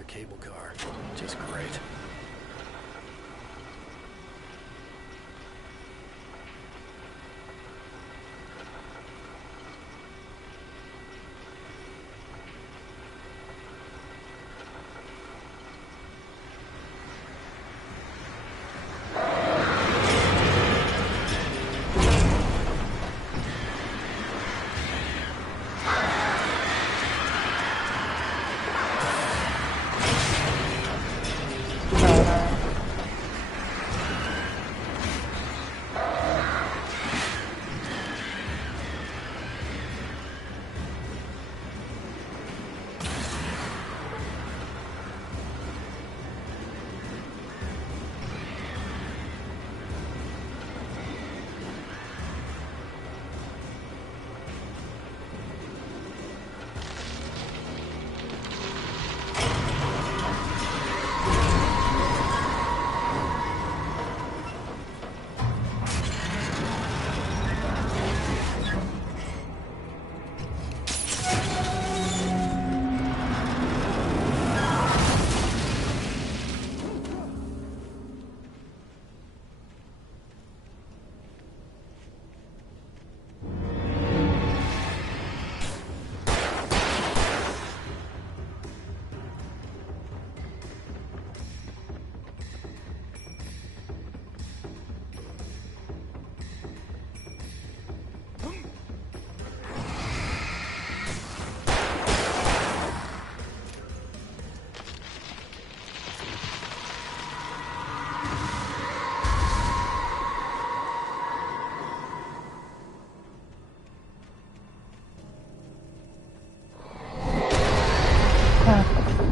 another cable car. Just great.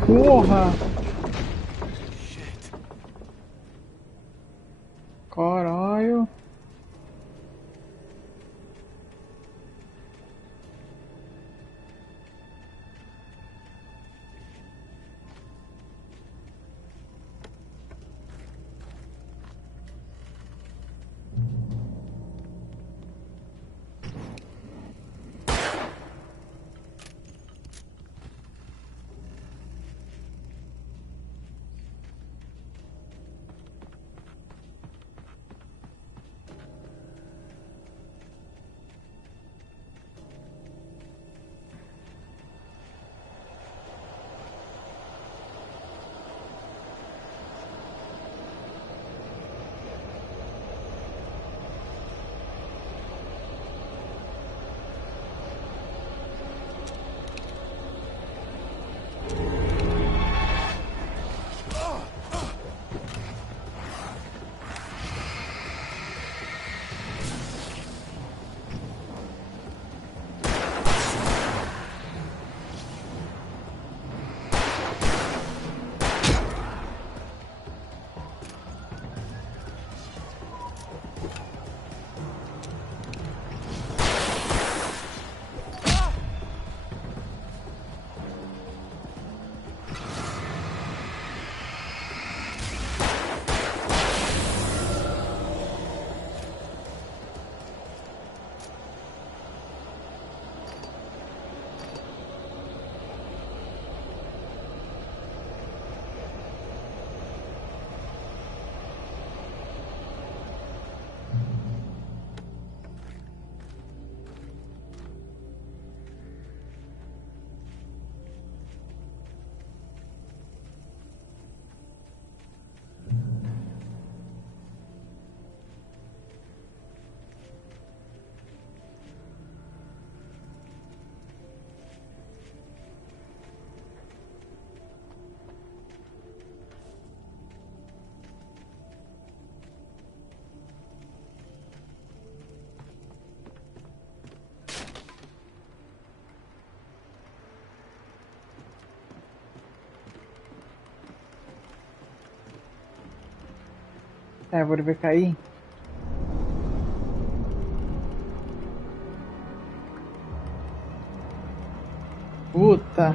Porra! Caralho! A árvore vai cair? Puta!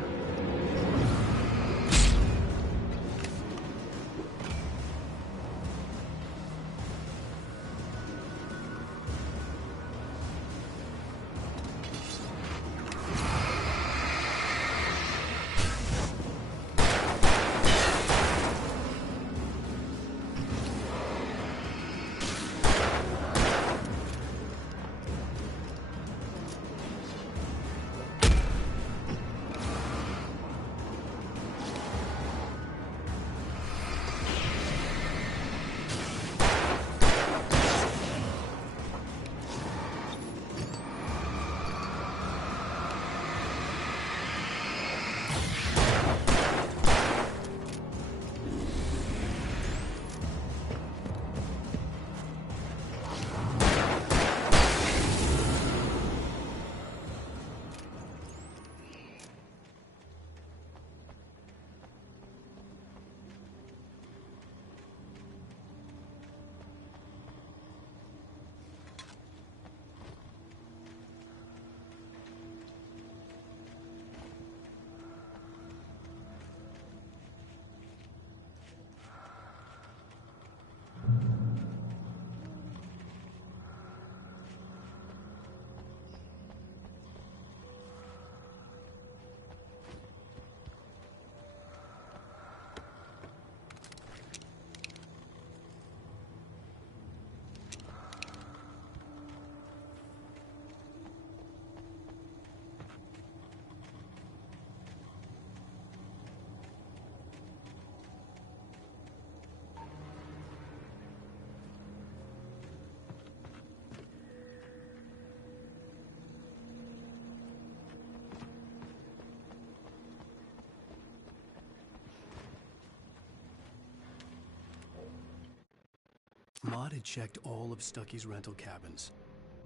had checked all of Stucky's rental cabins.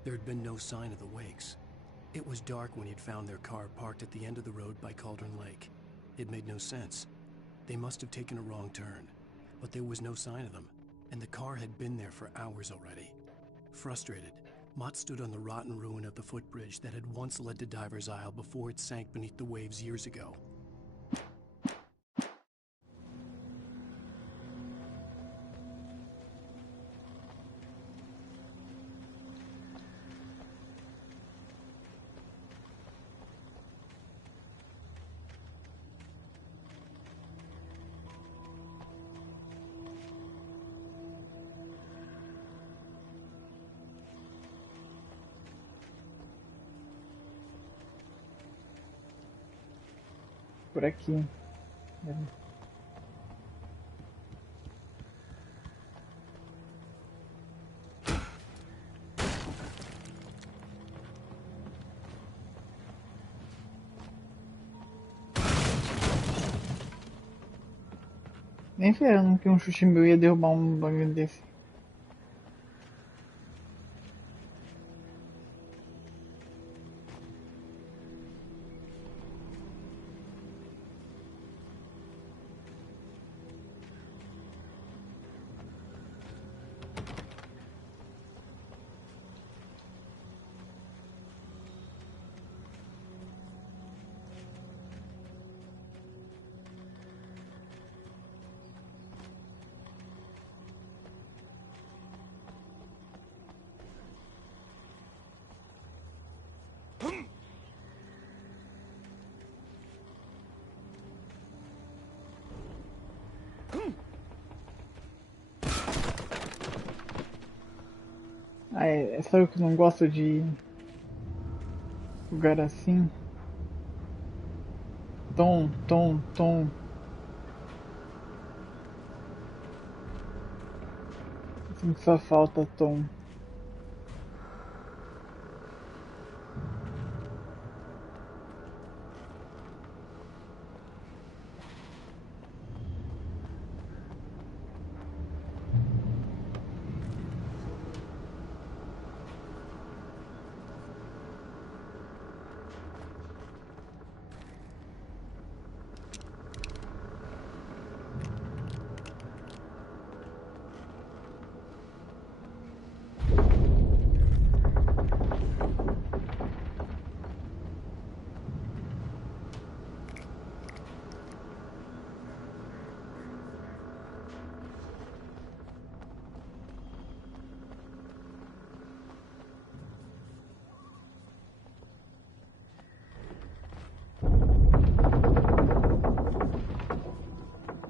There had been no sign of the Wakes. It was dark when he'd found their car parked at the end of the road by Cauldron Lake. It made no sense. They must have taken a wrong turn, but there was no sign of them, and the car had been there for hours already. Frustrated, Mott stood on the rotten ruin of the footbridge that had once led to Diver's Isle before it sank beneath the waves years ago. Por aqui. Nem ferrando que um chute meu ia derrubar um bagulho desse. É só eu que não gosto de lugar assim. Tom. Sinto só falta tom.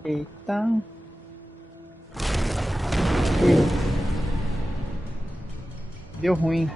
Eita. Deu ruim.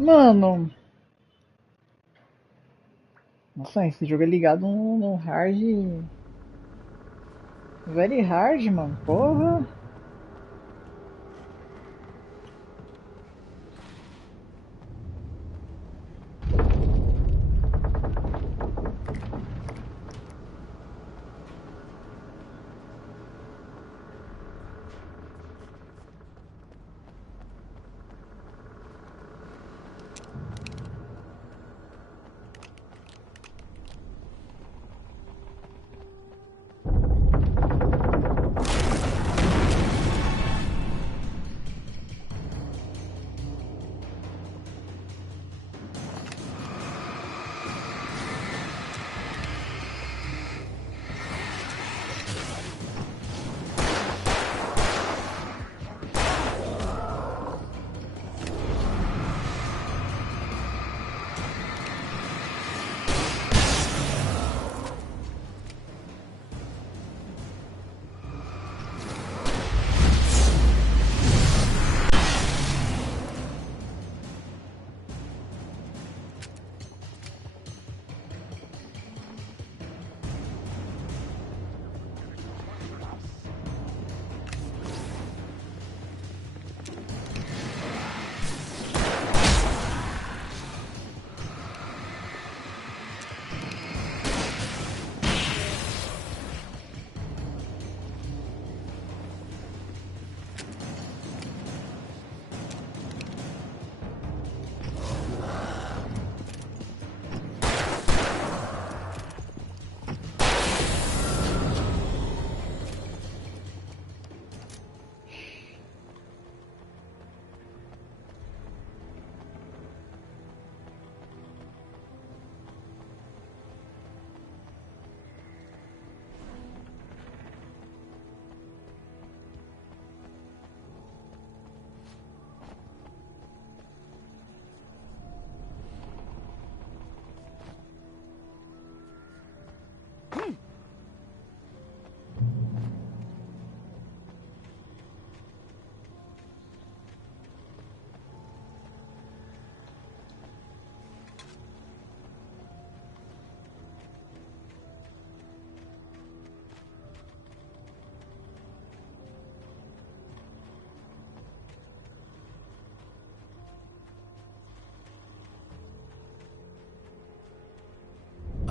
Mano. Nossa, esse jogo é ligado no hard. Very hard, mano. Porra.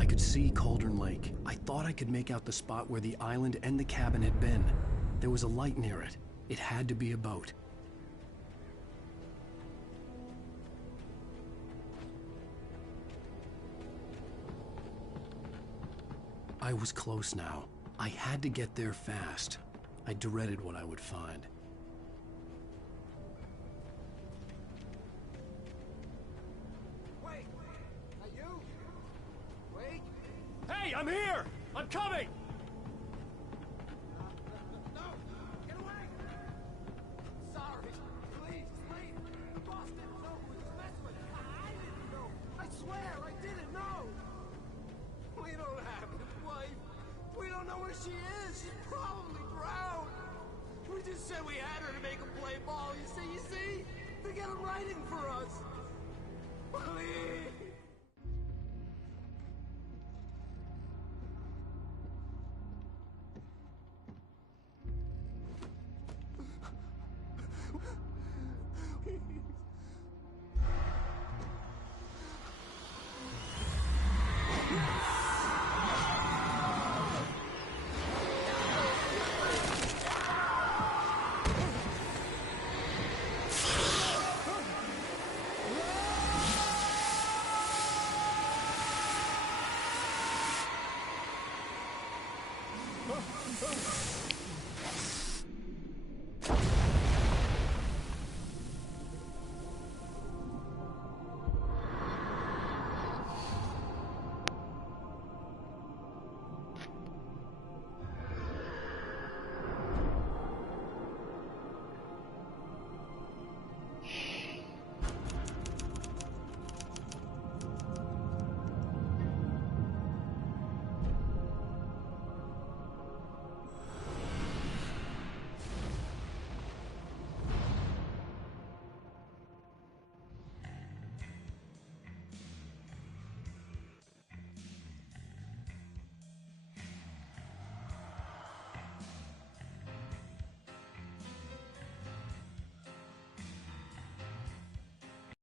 could see Cauldron Lake. I thought I could make out the spot where the island and the cabin had been. There was a light near it. It had to be a boat. I was close now. I had to get there fast. I dreaded what I would find. Wait! Are you? Wait! Hey, I'm here! I'm coming! No! Get away! Sorry! Please, please! The boss didn't know who he was messing with. I didn't know! I swear, I didn't know! We don't have his wife! We don't know where she is! She's probably drowned! We just said we had her to make him play ball, you see? They got him writing for us! Please!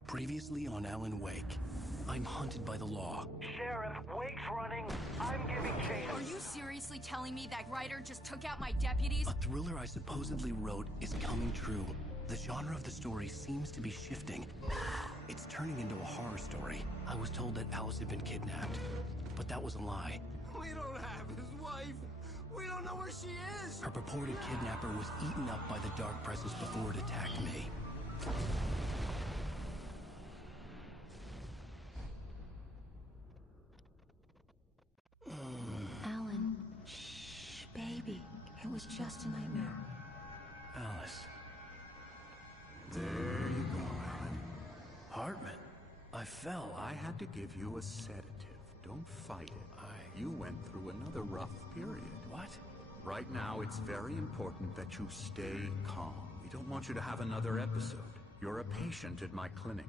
Previously on Alan Wake, I'm hunted by the law. Sheriff, Wake's running. I'm giving chase. Are you seriously telling me that writer just took out my deputies? A thriller I supposedly wrote is coming true. The genre of the story seems to be shifting. It's turning into a horror story. I was told that Alice had been kidnapped, but that was a lie. We don't have his wife! We don't know where she is! Her purported kidnapper was eaten up by the dark presence before it attacked me. Alan, shh, baby. It was just a nightmare. Alice. There you go, Alan. Hartman. I fell. I had to give you a sedative. Don't fight it. You went through another rough period. What? Right now, it's very important that you stay calm. We don't want you to have another episode. You're a patient at my clinic.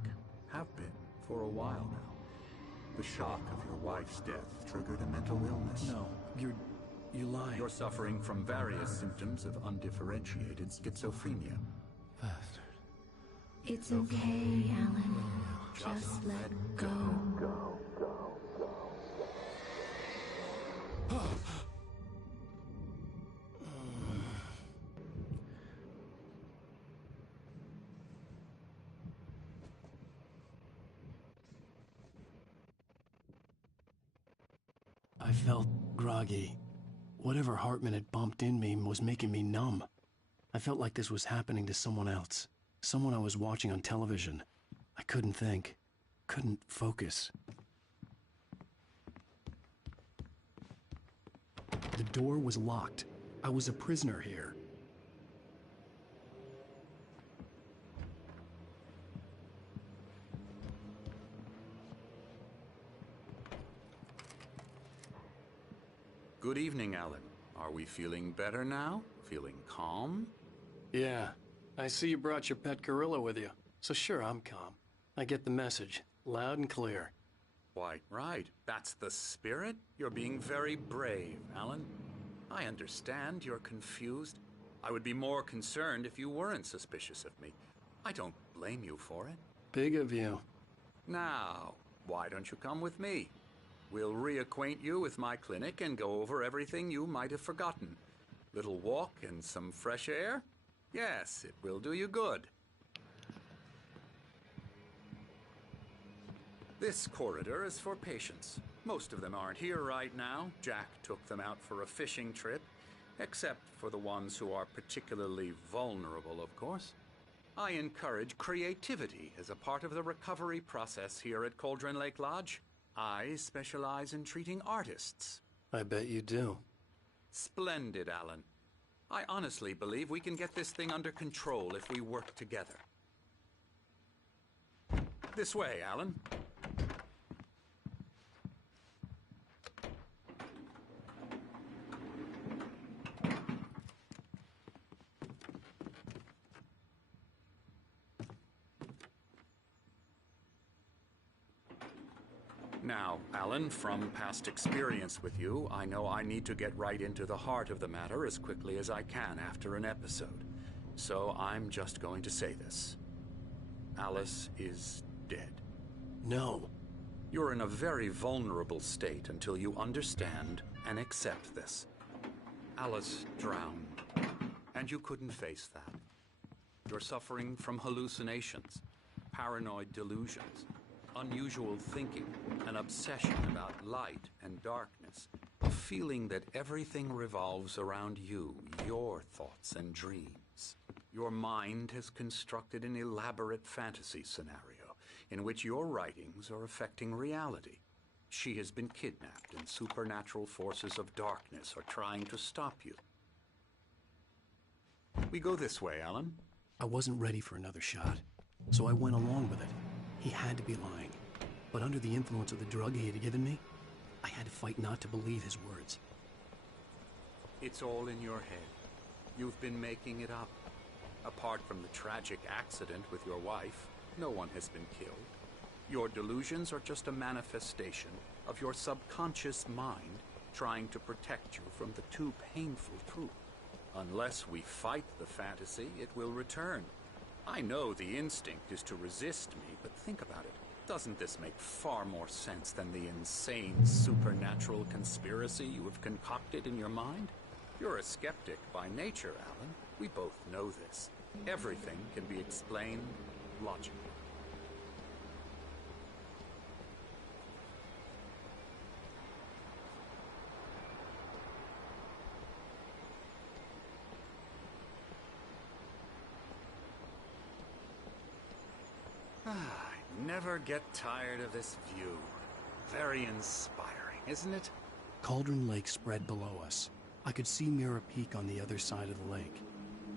Have been for a while now. The shock of your wife's death triggered a mental illness. No, you're lying. You're suffering from various symptoms of undifferentiated schizophrenia. Bastard. It's okay, Alan. Just let go. I felt groggy. Whatever Hartman had bumped in me was making me numb. I felt like this was happening to someone else. Someone I was watching on television. I couldn't think. Couldn't focus. The door was locked. I was a prisoner here. Good evening, Alan. Are we feeling better now? Feeling calm? Yeah. I see you brought your pet gorilla with you. So sure, I'm calm. I get the message. Loud and clear. Why, right. That's the spirit. You're being very brave, Alan. I understand you're confused. I would be more concerned if you weren't suspicious of me. I don't blame you for it. Big of you. Now, why don't you come with me? We'll reacquaint you with my clinic and go over everything you might have forgotten. Little walk and some fresh air? Yes, it will do you good. This corridor is for patients. Most of them aren't here right now. Jack took them out for a fishing trip, except for the ones who are particularly vulnerable, of course. I encourage creativity as a part of the recovery process here at Cauldron Lake Lodge. I specialize in treating artists. I bet you do. Splendid, Alan. I honestly believe we can get this thing under control if we work together. This way, Alan. Now, Alan, from past experience with you, I know I need to get right into the heart of the matter as quickly as I can after an episode. So I'm just going to say this. Alice is dead. No. You're in a very vulnerable state until you understand and accept this. Alice drowned, and you couldn't face that. You're suffering from hallucinations, paranoid delusions, unusual thinking, an obsession about light and darkness, a feeling that everything revolves around you, your thoughts and dreams. Your mind has constructed an elaborate fantasy scenario in which your writings are affecting reality. She has been kidnapped and supernatural forces of darkness are trying to stop you. We go this way, Alan. I wasn't ready for another shot, so I went along with it. He had to be lying. But under the influence of the drug he had given me, I had to fight not to believe his words. It's all in your head. You've been making it up. Apart from the tragic accident with your wife, no one has been killed. Your delusions are just a manifestation of your subconscious mind trying to protect you from the too painful truth. Unless we fight the fantasy, it will return. I know the instinct is to resist me, but think about it. Doesn't this make far more sense than the insane supernatural conspiracy you have concocted in your mind? You're a skeptic by nature, Alan. We both know this. Everything can be explained logically. I never get tired of this view. Very inspiring, isn't it? Cauldron Lake spread below us. I could see Mirror Peak on the other side of the lake.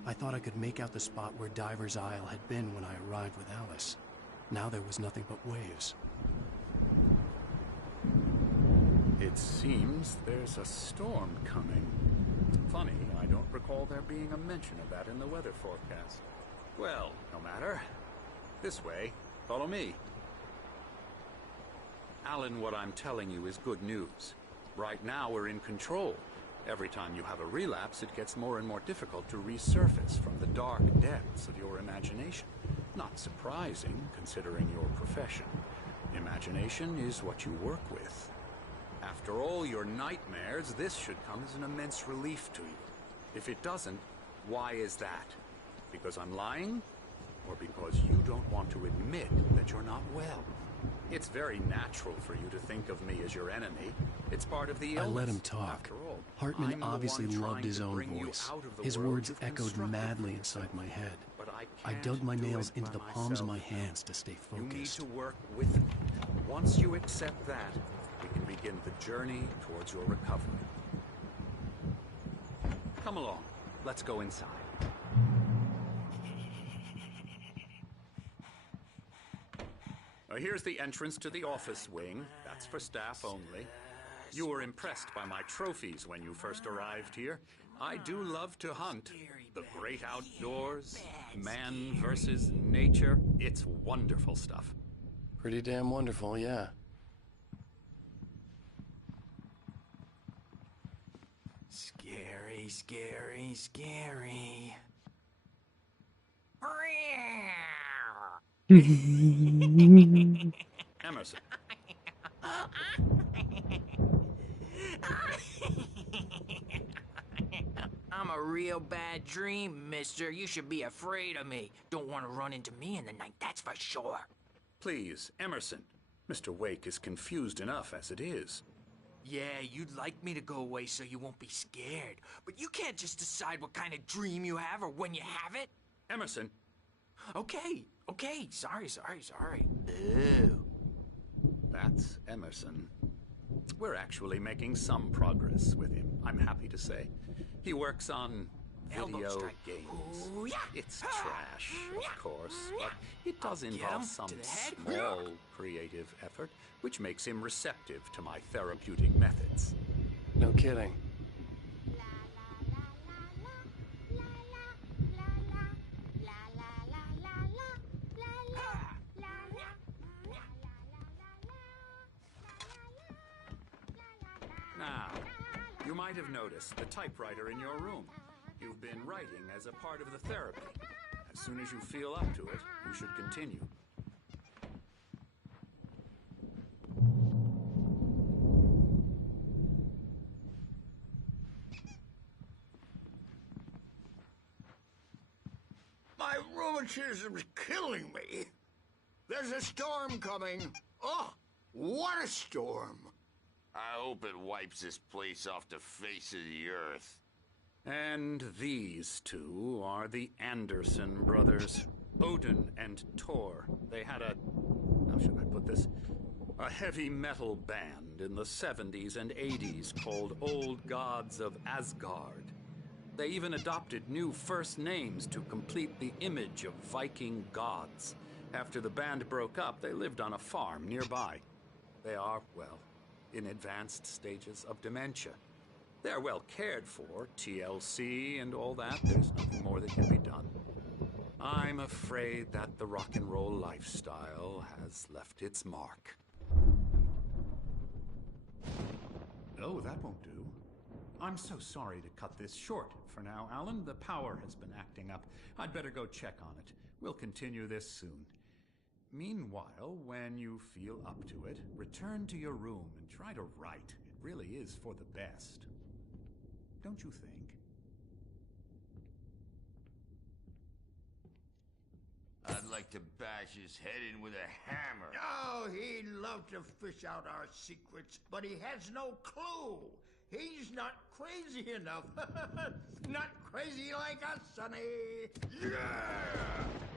I thought I could make out the spot where Diver's Isle had been when I arrived with Alice. Now there was nothing but waves. It seems there's a storm coming. Funny, I don't recall there being a mention of that in the weather forecast. Well, no matter. This way. Follow me. Alan, what I'm telling you is good news. Right now we're in control. Every time you have a relapse, it gets more and more difficult to resurface from the dark depths of your imagination. Not surprising, considering your profession. Imagination is what you work with. After all your nightmares, this should come as an immense relief to you. If it doesn't, why is that? Because I'm lying? Or because you don't want to admit that you're not well? It's very natural for you to think of me as your enemy. It's part of the illness. I let him talk. After all, Hartman I'm the obviously one loved trying his to own bring you voice. out of the His world words you've echoed constructed madly for inside my head. But I can't dug my do nails it into by the palms of my myself. hands to stay You need focused. to work with me. Once you accept that, we can begin the journey towards your recovery. Come along. Let's go inside. Here's the entrance to the office wing. That's for staff only. You were impressed by my trophies when you first arrived here. I do love to hunt. The great outdoors, man versus nature. It's wonderful stuff. Pretty damn wonderful, yeah. Scary, scary, scary. Emerson. I'm a real bad dream, mister. You should be afraid of me. Don't want to run into me in the night, that's for sure. Please, Emerson. Mr. Wake is confused enough as it is. Yeah, you'd like me to go away so you won't be scared. But you can't just decide what kind of dream you have or when you have it. Emerson. Okay. Sorry. Ew. That's Emerson. We're actually making some progress with him, I'm happy to say. He works on Elbow video strike. games. Ooh, yeah. It's trash, of course, but it does Get involve him some to the head. small creative effort, which makes him receptive to my therapeutic methods. No kidding. Now, you might have noticed the typewriter in your room. You've been writing as a part of the therapy. As soon as you feel up to it, you should continue. My rheumatism's killing me. There's a storm coming. Oh, what a storm. I hope it wipes this place off the face of the earth. And these two are the Anderson brothers, Odin and Thor. They had how should I put this? A heavy metal band in the 70s and 80s called Old Gods of Asgard. They even adopted new first names to complete the image of Viking gods. After the band broke up, they lived on a farm nearby. They are, well, in advanced stages of dementia. They're well cared for, TLC and all that. There's nothing more that can be done. I'm afraid that the rock and roll lifestyle has left its mark. Oh, that won't do. I'm so sorry to cut this short for now, Alan. The power has been acting up. I'd better go check on it. We'll continue this soon. Meanwhile, when you feel up to it, return to your room and try to write. It really is for the best. Don't you think? I'd like to bash his head in with a hammer. Oh, he'd love to fish out our secrets, but he has no clue. He's not crazy enough. Not crazy like us, Sonny. Yeah!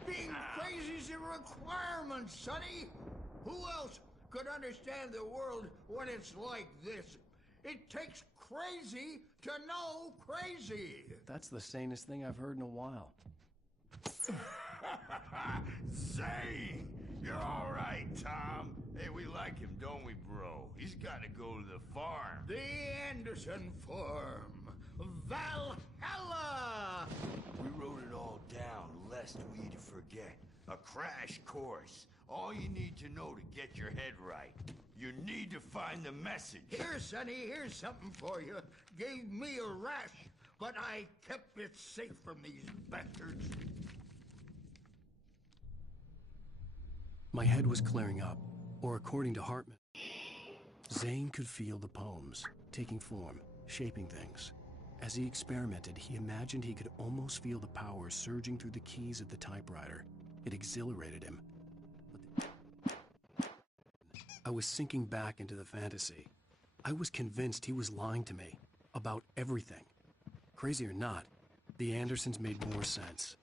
Being crazy's a requirement, Sonny. Who else could understand the world when it's like this? It takes crazy to know crazy. That's the sanest thing I've heard in a while. Zane! You're all right, Tom. Hey, we like him, don't we, bro? He's got to go to the farm. The Anderson Farm. Valhalla! We wrote it all down, lest we'd forget. A crash course. All you need to know to get your head right. You need to find the message. Here, Sonny, here's something for you. Gave me a rash, but I kept it safe from these bastards. My head was clearing up, or according to Hartman, Zane could feel the poems, taking form, shaping things. As he experimented, he imagined he could almost feel the power surging through the keys of the typewriter. It exhilarated him. I was sinking back into the fantasy. I was convinced he was lying to me about everything. Crazy or not, the Andersons made more sense.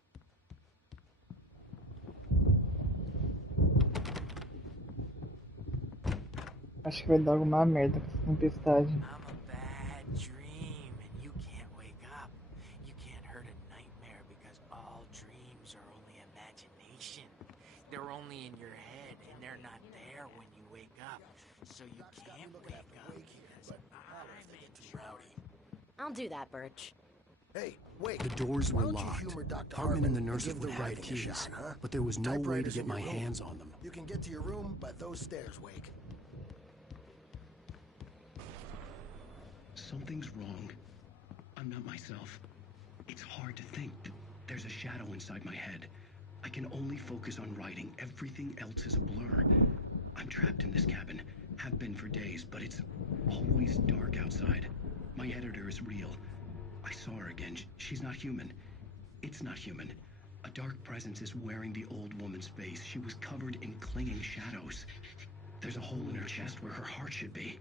Acho que vai dar alguma merda com essa tempestade. I'm a bad dream, and you can't wake up. You can't hurt a nightmare because all dreams are only imagination. They're only in your head, and they're not there when you wake up. So you can't wake up because I'm in charge. I'll do that, Birch. Hey, wait. The doors Why were don't you locked. humor Dr. Hartman and the and nurses give would the have writing a keys, shot, huh? but there was no way to Typewriter's get in my your room. hands on them. You can get to your room by those stairs, Wake. Something's wrong. I'm not myself. It's hard to think. There's a shadow inside my head. I can only focus on writing. Everything else is a blur. I'm trapped in this cabin, Have been for days, but it's always dark outside. My editor is real. I saw her again. She's not human. It's not human. A dark presence is wearing the old woman's face. She was covered in clinging shadows. There's a hole in her chest where her heart should be.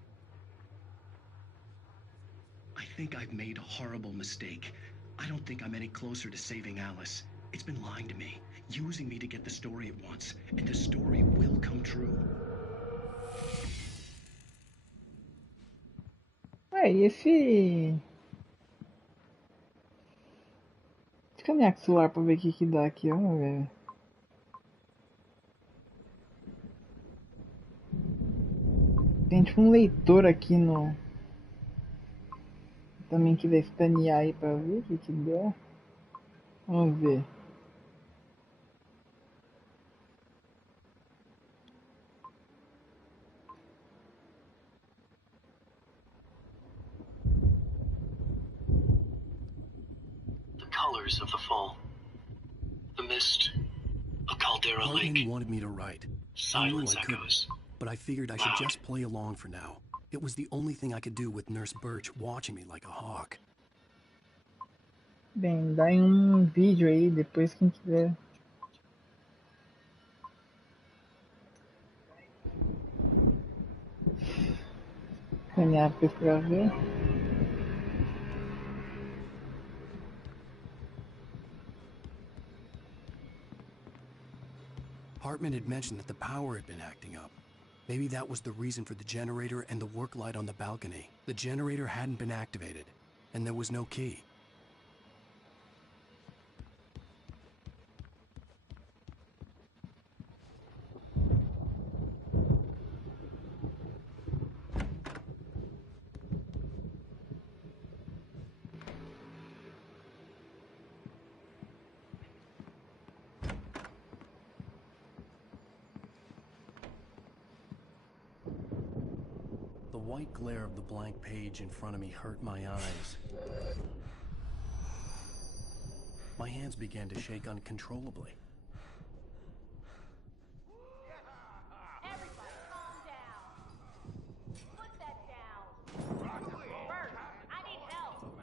I think I've made a horrible mistake. I don't think I'm any closer to saving Alice. It's been lying to me, using me to get the story it wants, and the story will come true. E esse... Escanear com o celular pra ver o que dá aqui, ó, velho. Tem tipo um leitor aqui no... Também que vai escanear aí pra ver o que dá. Vamos ver. Colors of the fall. The mist. A caldera Hartman lake. wanted me to write. Silence I couldn't, echoes. but I figured I should Loud. just play along for now. It was the only thing I could do with Nurse Birch watching me like a hawk. Bem, dá em um vídeo aí, depois quem quiser. Escanear depois pra ver. Hartman had mentioned that the power had been acting up. Maybe that was the reason for the generator and the work light on the balcony. The generator hadn't been activated, and there was no key. The white glare of the blank page in front of me hurt my eyes. My hands began to shake uncontrollably. Everybody calm down. Put that down. Bert, I need help.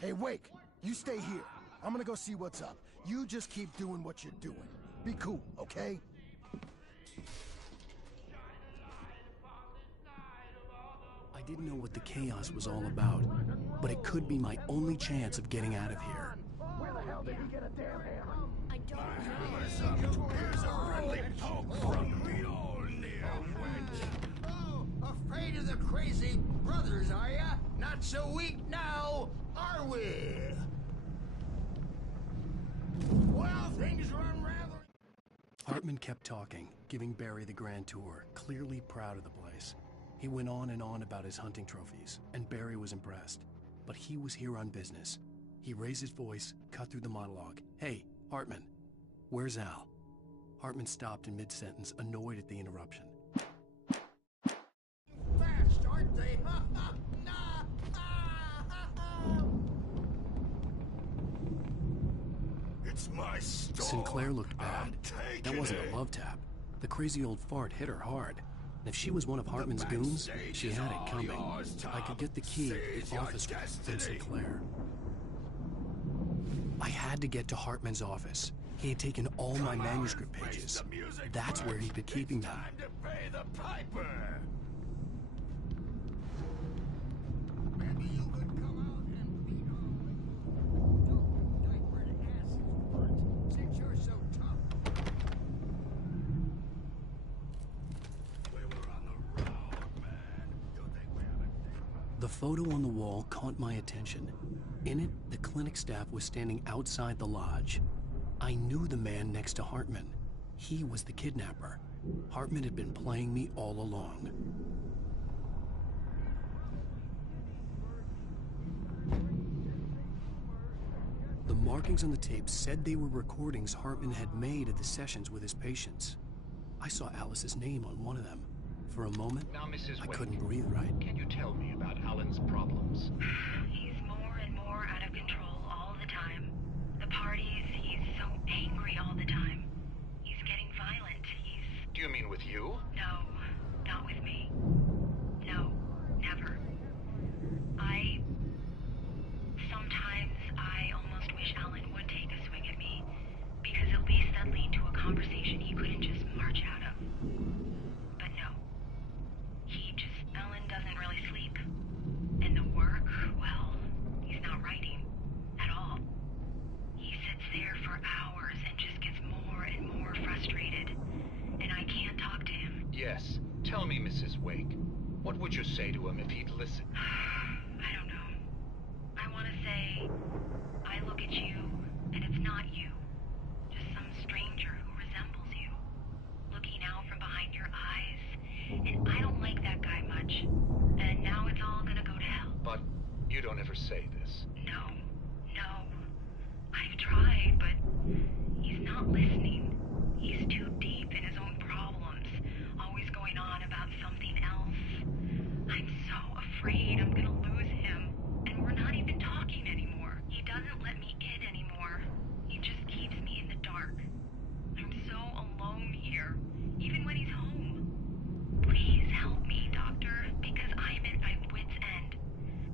Hey, Wake, you stay here. I'm gonna go see what's up. You just keep doing what you're doing. Be cool, okay? I didn't know what the chaos was all about, but it could be my only chance of getting out of here. Where the hell did he get a damn hammer? I don't know. Here's a friendly poke from me, old Oh, afraid of the crazy brothers, are ya? Not so weak now, are we? Well, things run rather... Hartman kept talking, giving Barry the grand tour, clearly proud of the place. He went on and on about his hunting trophies, and Barry was impressed. But he was here on business. He raised his voice, cut through the monologue. Hey, Hartman, where's Al? Hartman stopped in mid-sentence, annoyed at the interruption. Fast, aren't they? It's my store. Sinclair looked bad. I'm taking That wasn't it. a love tap. The crazy old fart hit her hard. And if she was one of Hartman's goons, backstage she is had all it coming. yours, Tom. I could get the key to Seize the your office from destiny. Sinclair. I had to get to Hartman's office. He had taken all my Come out manuscript and face pages. the music, That's where Bert. he'd been keeping It's them. time to pay the piper. Maybe you could come out and beat all the diapered asses, Bert, since you're so tough. We were on the road, man. You think we haven't... The photo on the wall caught my attention. In it, the clinic staff was standing outside the lodge. I knew the man next to Hartman. He was the kidnapper. Hartman had been playing me all along. The markings on the tape said they were recordings Hartman had made of the sessions with his patients. I saw Alice's name on one of them. For a moment, Now, Mrs. I Wake, couldn't breathe right. can you tell me about Alan's problems? He's more and more out of control all the time. The parties, he's so angry all the time. He's getting violent. Do you mean with you? No, not with me. Yes. Tell me, Mrs. Wake. What would you say to him if he'd listen? I don't know. I want to say, I look at you, and it's not you. Just some stranger who resembles you. Looking out from behind your eyes. And I don't like that guy much. And now it's all gonna go to hell. But you don't ever say this. No. I've tried, but he's not listening. He's too deep in his own problems, always going on about something else. I'm so afraid I'm gonna lose him, and we're not even talking anymore. He doesn't let me in anymore. He just keeps me in the dark. I'm so alone here, even when he's home. Please help me, Doctor, because I'm at my wit's end.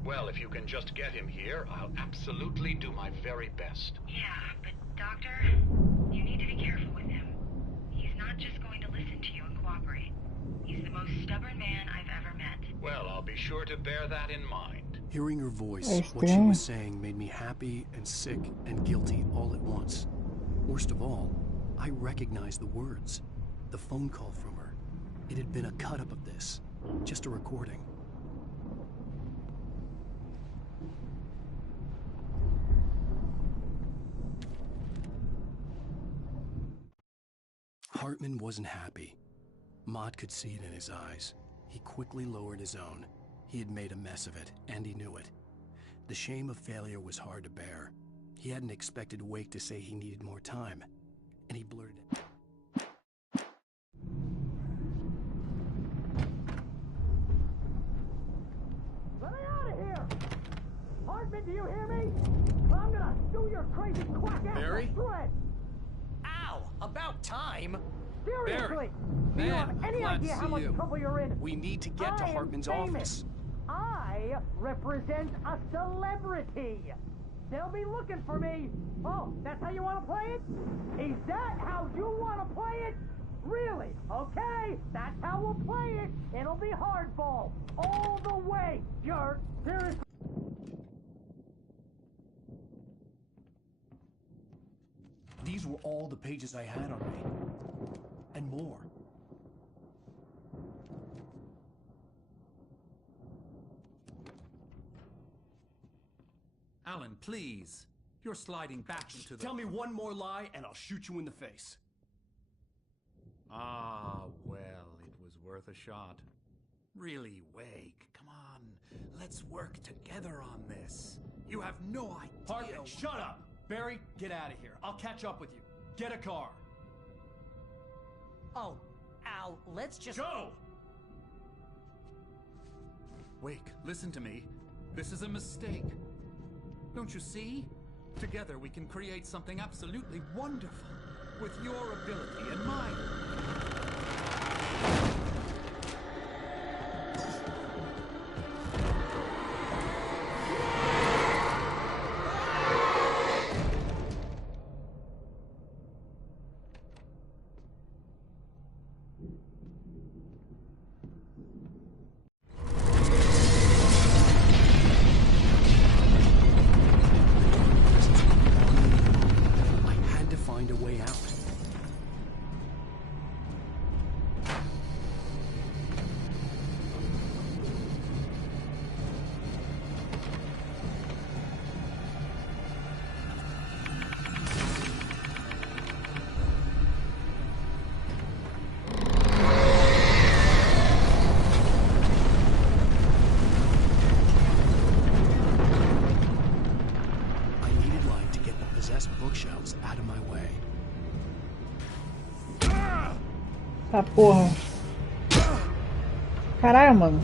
Well, if you can just get him here, I'll absolutely do my very best. Yeah, but Doctor, you need to be careful with him. He's not just going to listen to you and cooperate. He's the most stubborn man I've ever met. Well, I'll be sure to bear that in mind. Hearing her voice, what she was saying made me happy and sick and guilty all at once. Worst of all, I recognized the words. The phone call from her. It had been a cut-up of this. Just a recording. Hartman wasn't happy. Mott could see it in his eyes. He quickly lowered his own. He had made a mess of it, and he knew it. The shame of failure was hard to bear. He hadn't expected Wake to say he needed more time, and he blurted it. Let me out of here! Hartman, do you hear me? I'm gonna sue your crazy quack ass Barry? thread! Ow! About time! Seriously! Do you Man, have any glad to idea how see much you. trouble you're in? We need to get to I am Hartman's famous. office. I represent a celebrity. They'll be looking for me. Oh, that's how you want to play it? Is that how you want to play it? Really? Okay, that's how we'll play it. It'll be hardball all the way, jerk. Seriously. These were all the pages I had on me. And more. Alan, please. You're sliding back into the... Tell me one more lie and I'll shoot you in the face. Ah, well, it was worth a shot. Really, Wake, come on. Let's work together on this. You have no idea... Hartman, shut up! Barry, get out of here. I'll catch up with you. Get a car. Oh, Al, let's just... Go! Wake, listen to me. This is a mistake. Don't you see? Together we can create something absolutely wonderful. With your ability and mine. bookshelves out of my way. Tá porra. Caralho, mano.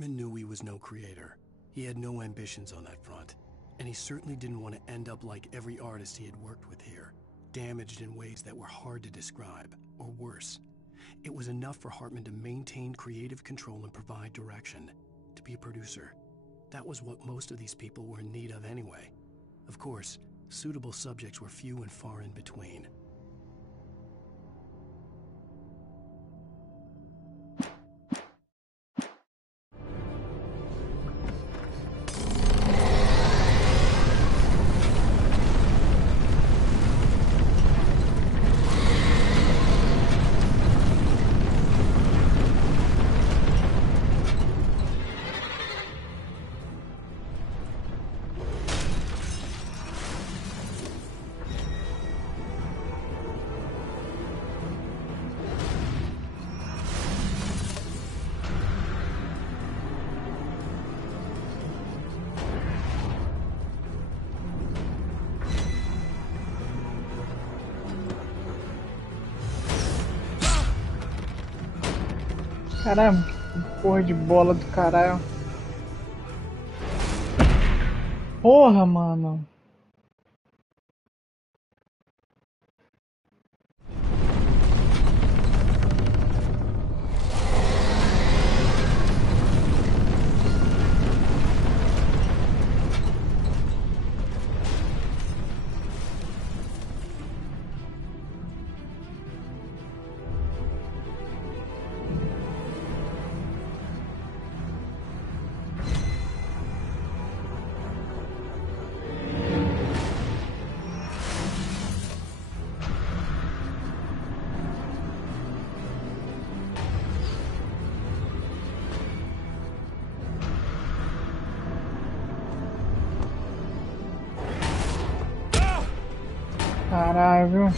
Hartman knew he was no creator. He had no ambitions on that front. And he certainly didn't want to end up like every artist he had worked with here, damaged in ways that were hard to describe, or worse. It was enough for Hartman to maintain creative control and provide direction, to be a producer. That was what most of these people were in need of anyway. Of course, suitable subjects were few and far in between. Caramba, que porra de bola do caralho. Porra, mano. Caralho, viu?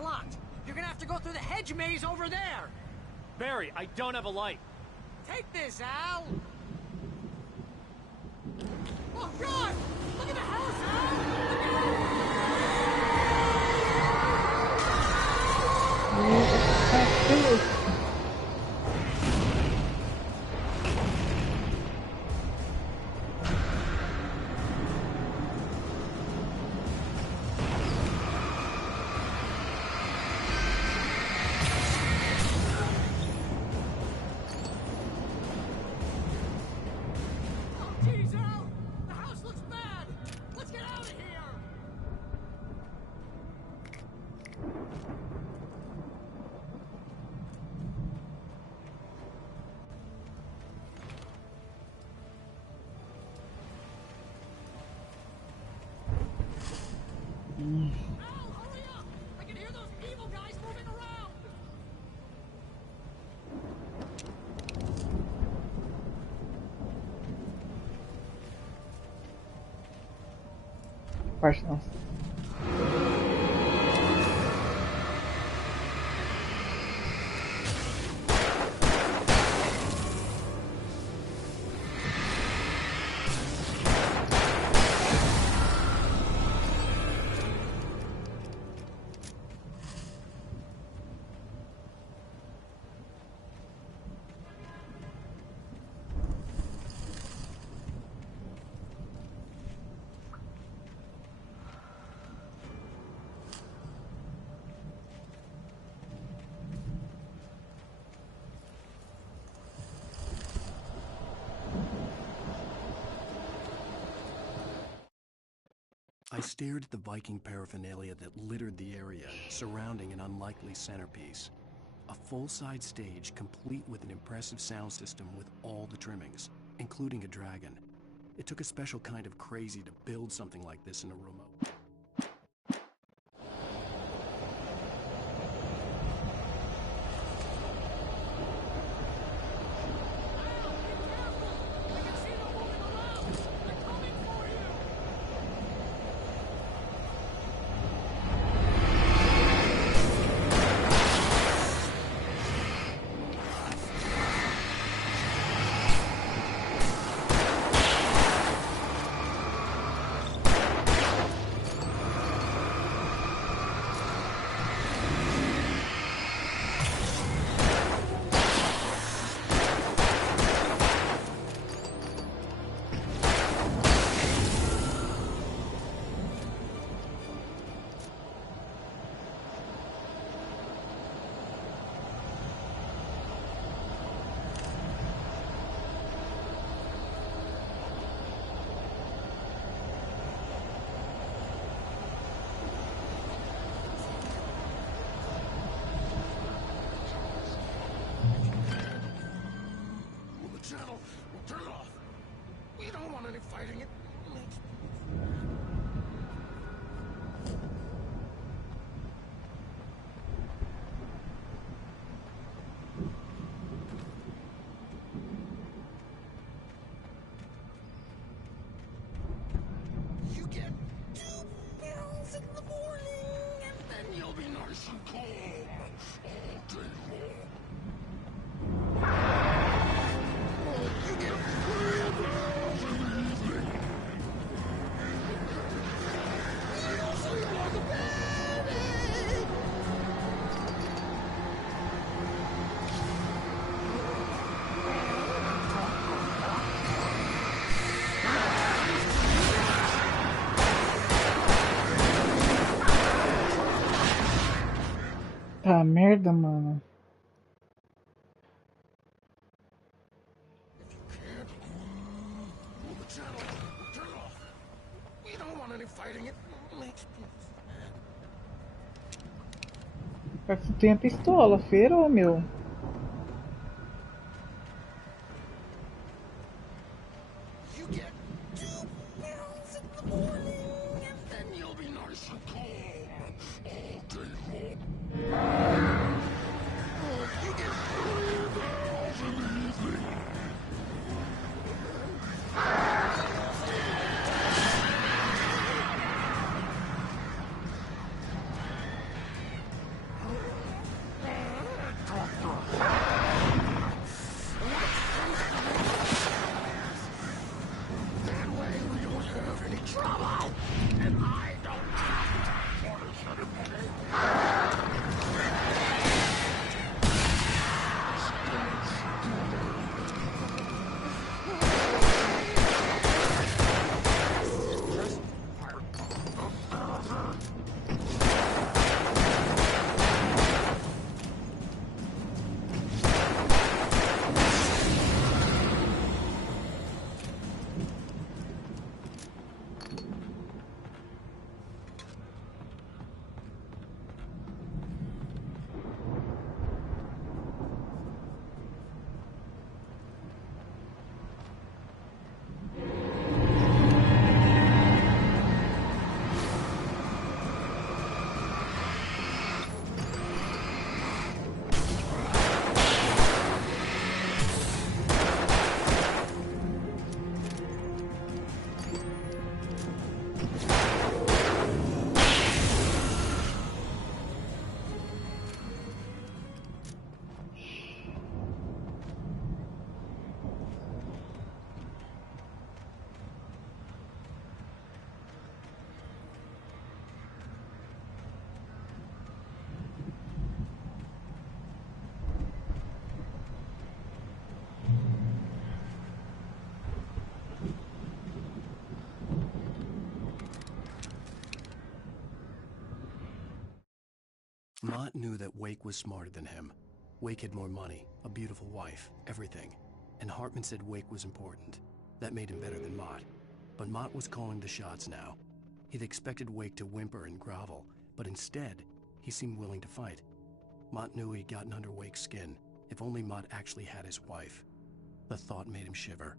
Locked. You're gonna have to go through the hedge maze over there. Barry, I don't have a light. Take this, Al. Oh God! Look at the house, Al. Parte não. I stared at the Viking paraphernalia that littered the area, surrounding an unlikely centerpiece. A full-size stage complete with an impressive sound system with all the trimmings, including a dragon. It took a special kind of crazy to build something like this in a remote. any fighting. It makes me... You get 2 pills in the morning, and then you'll be nice and calm all day long. You get 3 pills in the evening. You'll sleep like a baby. Tá merda, mano. If you can't move the channel, turn it off. We don't want any fighting. It makes me sad. Parece que tem a pistola, feirou, meu. You get 2 pills in the morning, and then you'll be nice and calm all day long. You get 3 pills in the evening. That way we don't have any trouble, and I don't want to set him free. Mott knew that Wake was smarter than him. Wake had more money, a beautiful wife, everything. And Hartman said Wake was important. That made him better than Mott. But Mott was calling the shots now. He'd expected Wake to whimper and grovel, but instead, he seemed willing to fight. Mott knew he'd gotten under Wake's skin. If only Mott actually had his wife. The thought made him shiver.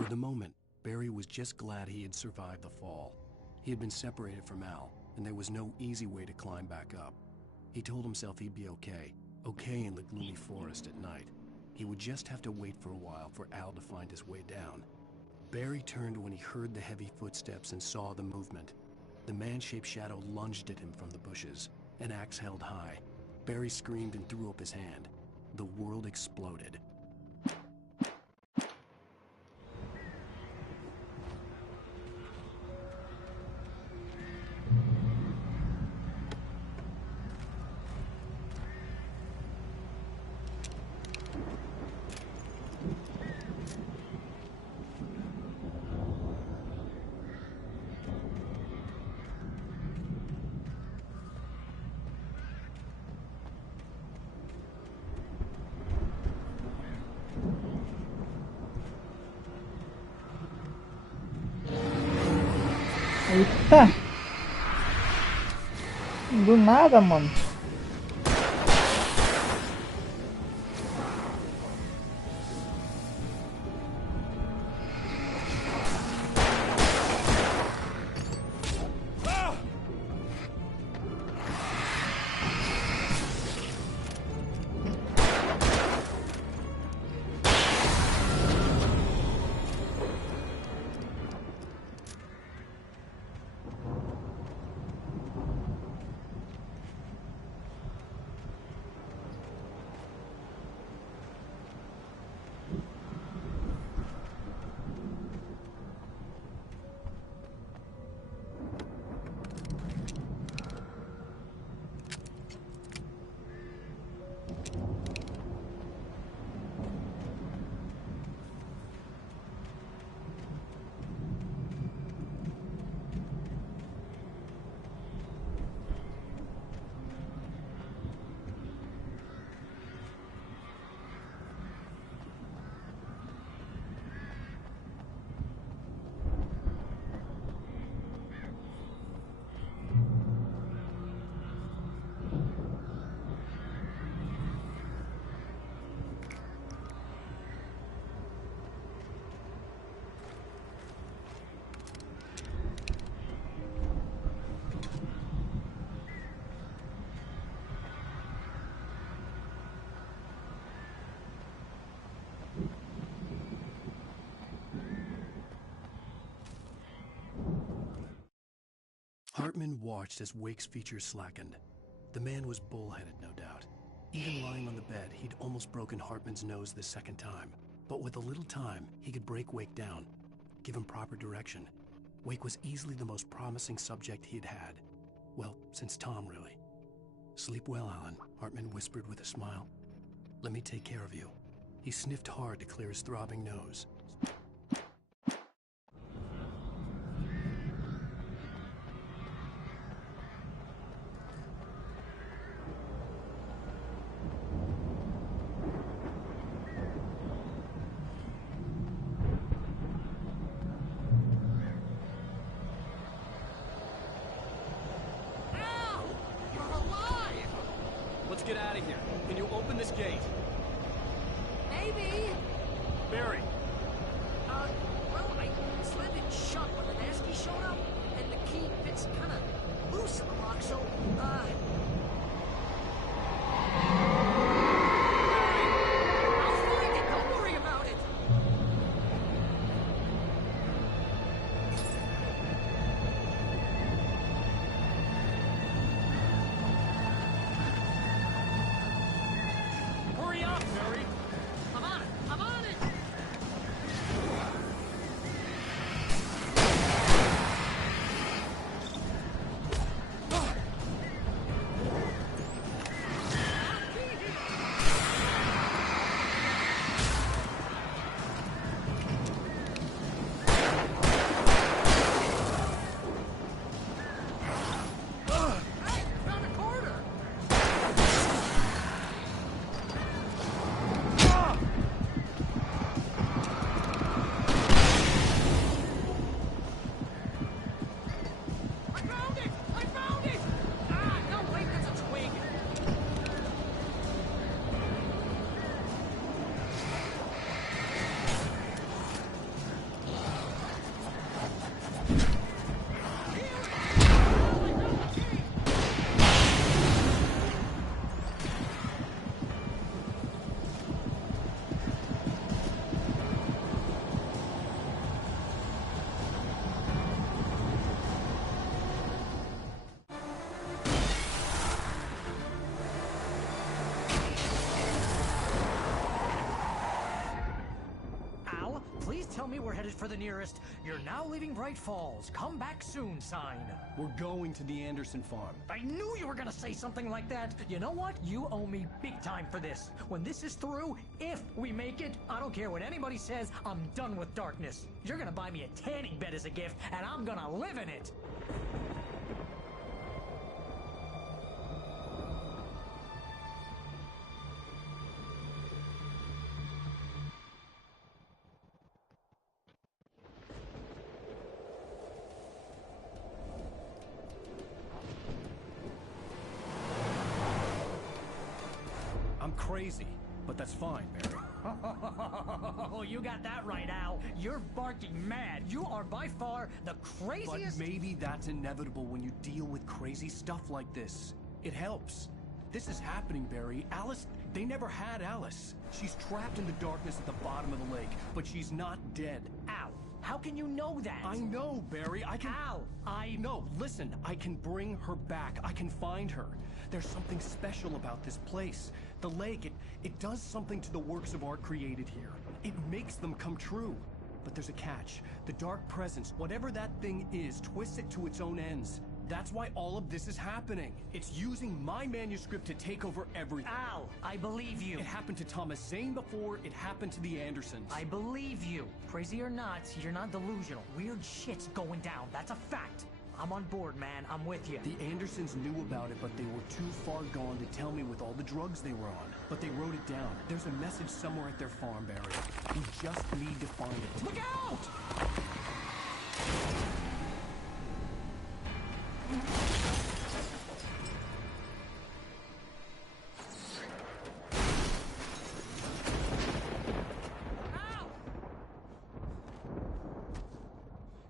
For the moment, Barry was just glad he had survived the fall. He had been separated from Al, and there was no easy way to climb back up. He told himself he'd be okay in the gloomy forest at night. He would just have to wait for a while for Al to find his way down. Barry turned when he heard the heavy footsteps and saw the movement. The man-shaped shadow lunged at him from the bushes, an axe held high. Barry screamed and threw up his hand. The world exploded. Eita! Do nada, mano. Hartman watched as Wake's features slackened. The man was bullheaded, no doubt. Even lying on the bed, he'd almost broken Hartman's nose the second time. But with a little time, he could break Wake down, give him proper direction. Wake was easily the most promising subject he'd had. Well, since Tom, really. Sleep well, Alan, Hartman whispered with a smile. Let me take care of you. He sniffed hard to clear his throbbing nose. Let's get out of here. Can you open this gate? Maybe. Barry! Well, I slammed it shut when the nasty showed up, and the key fits kind of loose in the lock, so, I'll find it, don't worry about it! Hurry up, Barry! I'm on it! I'm on it! Al, please tell me we're headed for the nearest "You're now leaving Bright Falls. Come back soon" sign. We're going to the Anderson farm. I knew you were gonna say something like that. You know what? You owe me big time for this. When this is through, if we make it, I don't care what anybody says, I'm done with darkness. You're gonna buy me a tanning bed as a gift, and I'm gonna live in it. I'm crazy, but that's fine, Barry. Oh, you got that right, Al. You're barking mad. You are by far the craziest... But maybe that's inevitable when you deal with crazy stuff like this. It helps. This is happening, Barry. Alice, they never had Alice. She's trapped in the darkness at the bottom of the lake, but she's not dead. Al, how can you know that? I know, Barry. I can... Al, No, listen. I can bring her back. I can find her. There's something special about this place. The lake, it does something to the works of art created here. It makes them come true. But there's a catch. The dark presence, whatever that thing is, twists it to its own ends. That's why all of this is happening. It's using my manuscript to take over everything. Al, I believe you. It happened to Thomas Zane before, it happened to the Andersons. I believe you. Crazy or not, you're not delusional. Weird shit's going down. That's a fact. I'm on board, man. I'm with you. The Andersons knew about it, but they were too far gone to tell me with all the drugs they were on. But they wrote it down. There's a message somewhere at their farm, Barry. We just need to find it. Look out!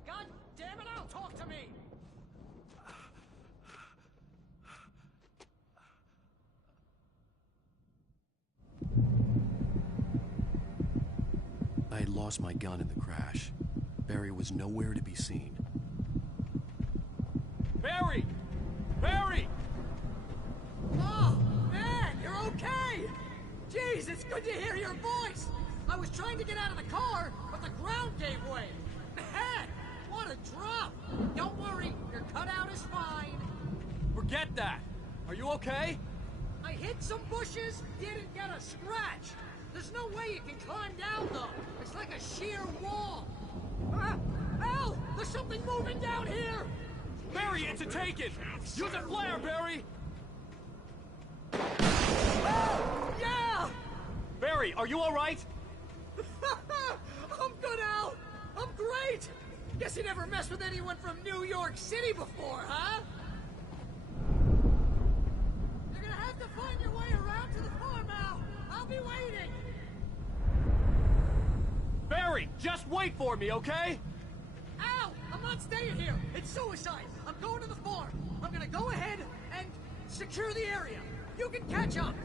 God damn it, Al, talk to me! I had lost my gun in the crash. Barry was nowhere to be seen. Barry! Barry! Oh, man, you're okay! Jeez, it's good to hear your voice! I was trying to get out of the car, but the ground gave way. Man, what a drop! Don't worry, your cutout is fine. Forget that! Are you okay? I hit some bushes, didn't get a scratch. There's no way you can climb down, though. It's like a sheer wall. Al, there's something moving down here! Barry, it's a take-it! Use a flare, Barry! Yeah! Barry, are you alright? I'm good, Al! I'm great! Guess you never messed with anyone from New York City before, huh? You're gonna have to find your way around to the farm, Al! I'll be waiting! Barry, just wait for me, okay? Al! I'm not staying here! It's suicide! I'm going to the farm! I'm gonna go ahead and secure the area! You can catch up!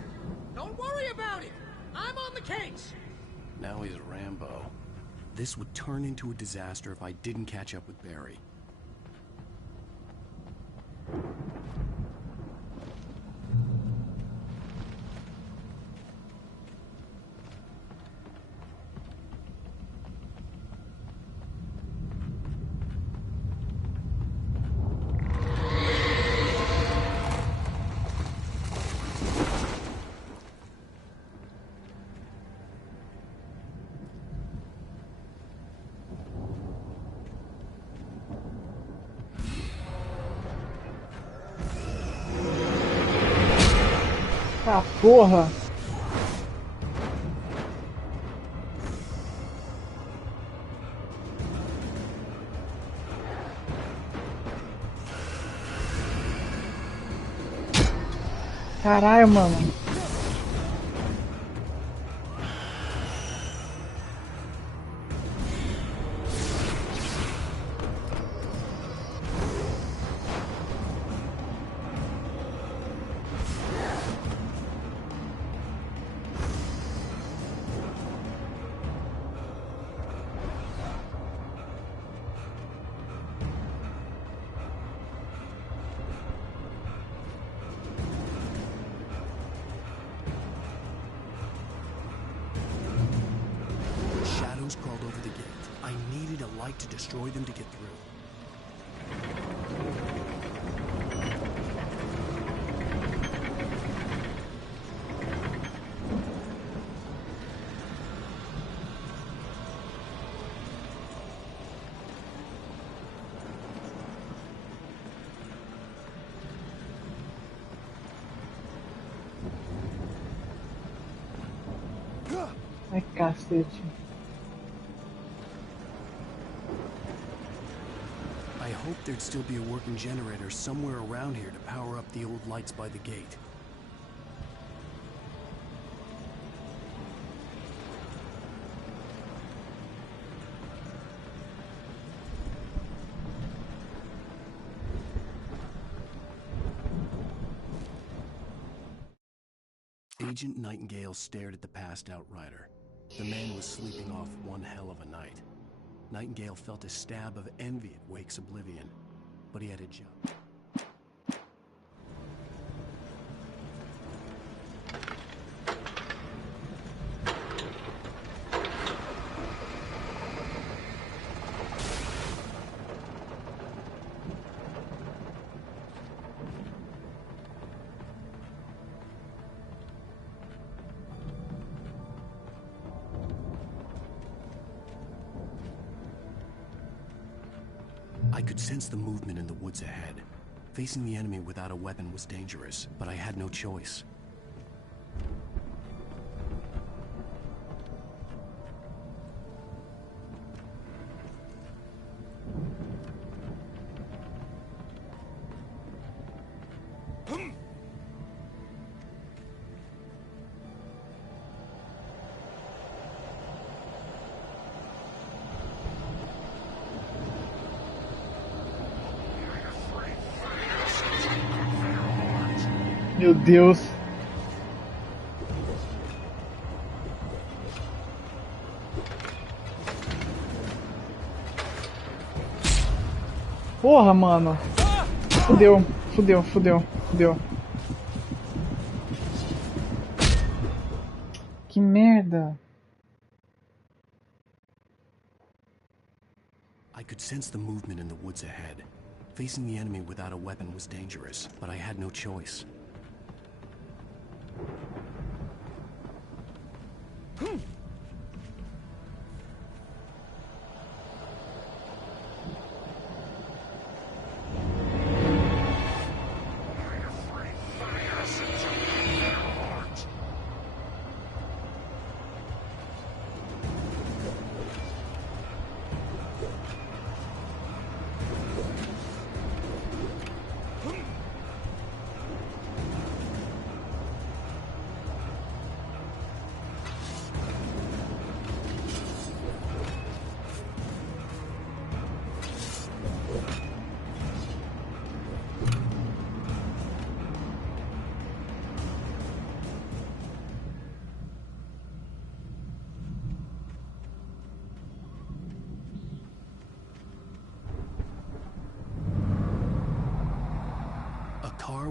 Don't worry about it! I'm on the case! Now he's Rambo. This would turn into a disaster if I didn't catch up with Barry. Ah, porra! Caralho, mano. over the gate. I needed a light to destroy them to get through. Ai, cacete. I hoped there'd still be a working generator somewhere around here to power up the old lights by the gate. Agent Nightingale stared at the passed-out rider. The man was sleeping off one hell of a night. Nightingale felt a stab of envy at Wake's oblivion, but he had a job. I could sense the movement in the woods ahead. Facing the enemy without a weapon was dangerous, but I had no choice. Meu Deus. Porra, mano. Fudeu, fudeu, fudeu, fudeu. Que merda. I could sense the movement in the woods ahead. Facing the enemy without a weapon was dangerous, but I had no choice.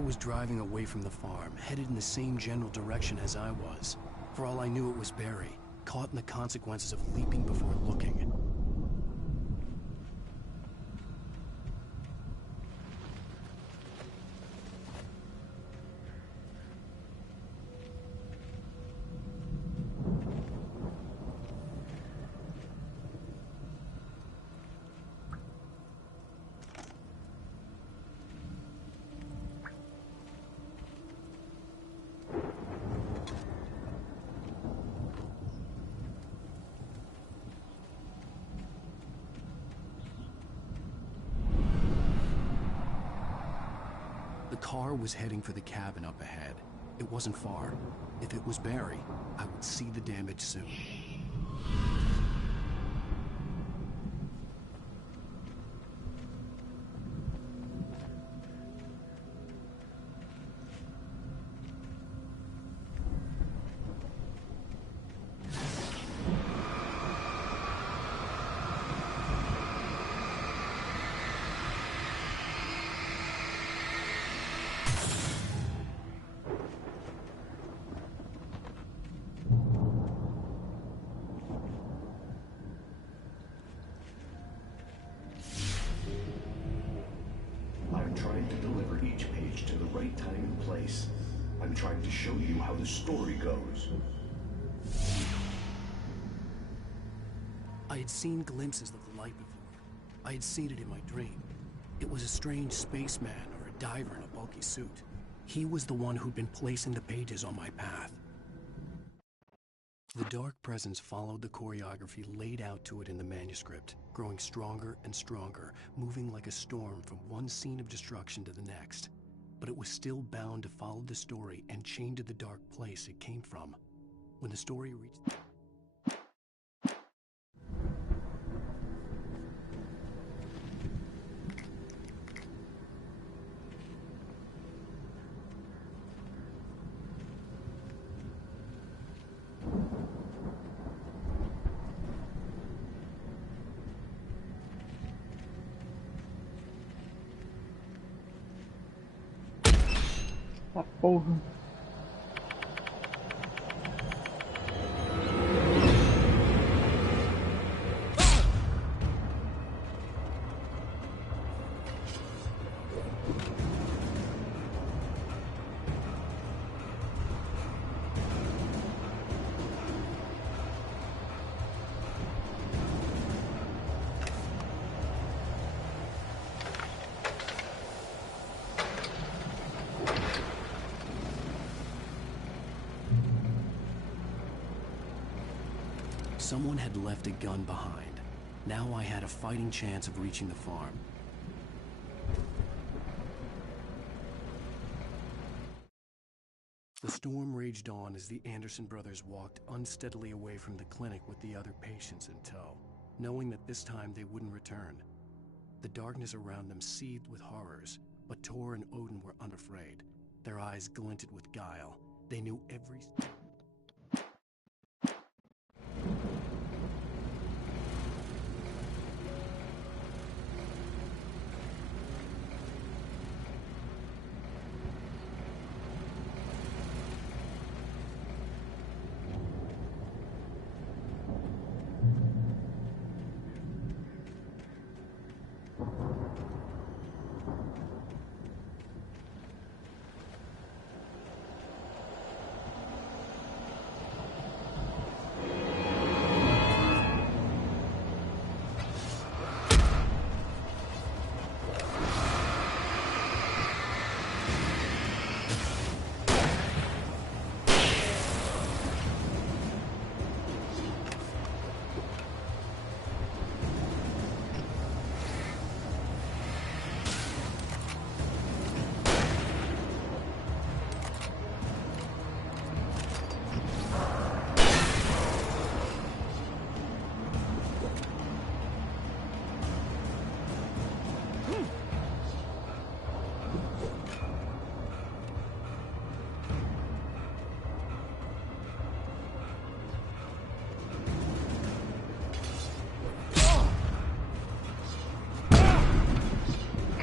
Was driving away from the farm, headed in the same general direction as I was. For all I knew, it was Barry, caught in the consequences of leaping before looking. The car was heading for the cabin up ahead. It wasn't far. If it was Barry, I would see the damage soon. place. I'm trying to show you how the story goes. I had seen glimpses of the light before. I had seen it in my dream. It was a strange spaceman or a diver in a bulky suit. He was the one who'd been placing the pages on my path. The dark presence followed the choreography laid out to it in the manuscript, growing stronger and stronger, moving like a storm from one scene of destruction to the next. But it was still bound to follow the story and chained to the dark place it came from. When the story reached... Tá porra. Someone had left a gun behind. Now I had a fighting chance of reaching the farm. The storm raged on as the Anderson brothers walked unsteadily away from the clinic with the other patients in tow, knowing that this time they wouldn't return. The darkness around them seethed with horrors, but Tor and Odin were unafraid. Their eyes glinted with guile. They knew every...